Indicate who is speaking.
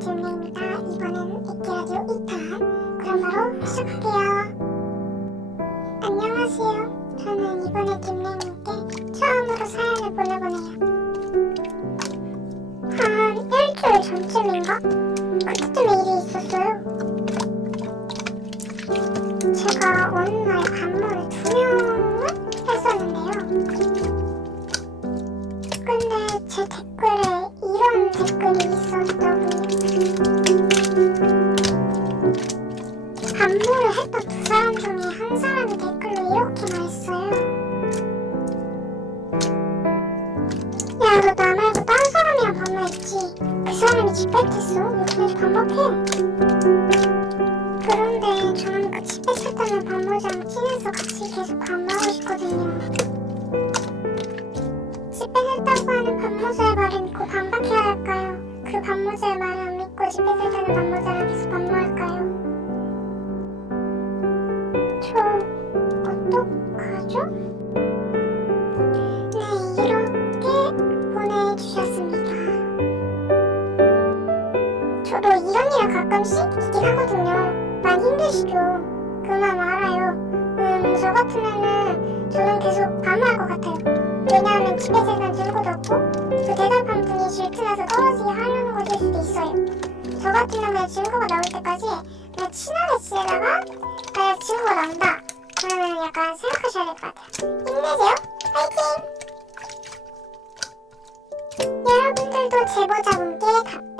Speaker 1: 이번엔 액기라디오 2탄 그럼 바로 시작할게요. 안녕하세요. 저는 이번에 김래님께 처음으로 사연을 보내보내요. 한 일주일 전쯤인가? 그때쯤에 일이 있었어요? 제가 어느 날 간문을 두 명을 했었는데요. 근데 제 댓글에 이런 댓글이 있었더군요 한 사람이 댓글로 이렇게 말했어요. 야, 너 나 말고 다른 사람이랑 반모했지. 그 사람이 집배했어. 요즘에 반복해. 그런데 저는 그 집배했다는 반모자랑 친해서 같이 계속 반모하고 싶거든요. 집배했다고 하는 반모자의 말을 믿고 반박해야 할까요? 그 반모자의 말을 안 믿고 집배했다는 반모자랑 계속 반모 저 어떡하죠? 네, 이렇게 보내주셨습니다. 저도 이런 일을 가끔씩 있긴 하거든요. 많이 힘드시죠? 그만 알아요. 음, 저 같으면은 저는 계속 반말할 것 같아요. 왜냐하면 집에 재산 증거도 없고 그 대답한 분이 질투나서 떨어지게 하려는 것일 수도 있어요. 저 같으면 그냥 증거가 나올 때까지 그냥 친하게 지내다가 약간 생각하셔야 될 것 같아요. 힘내세요. 파이팅! 여러분들도 제보자분께 답변.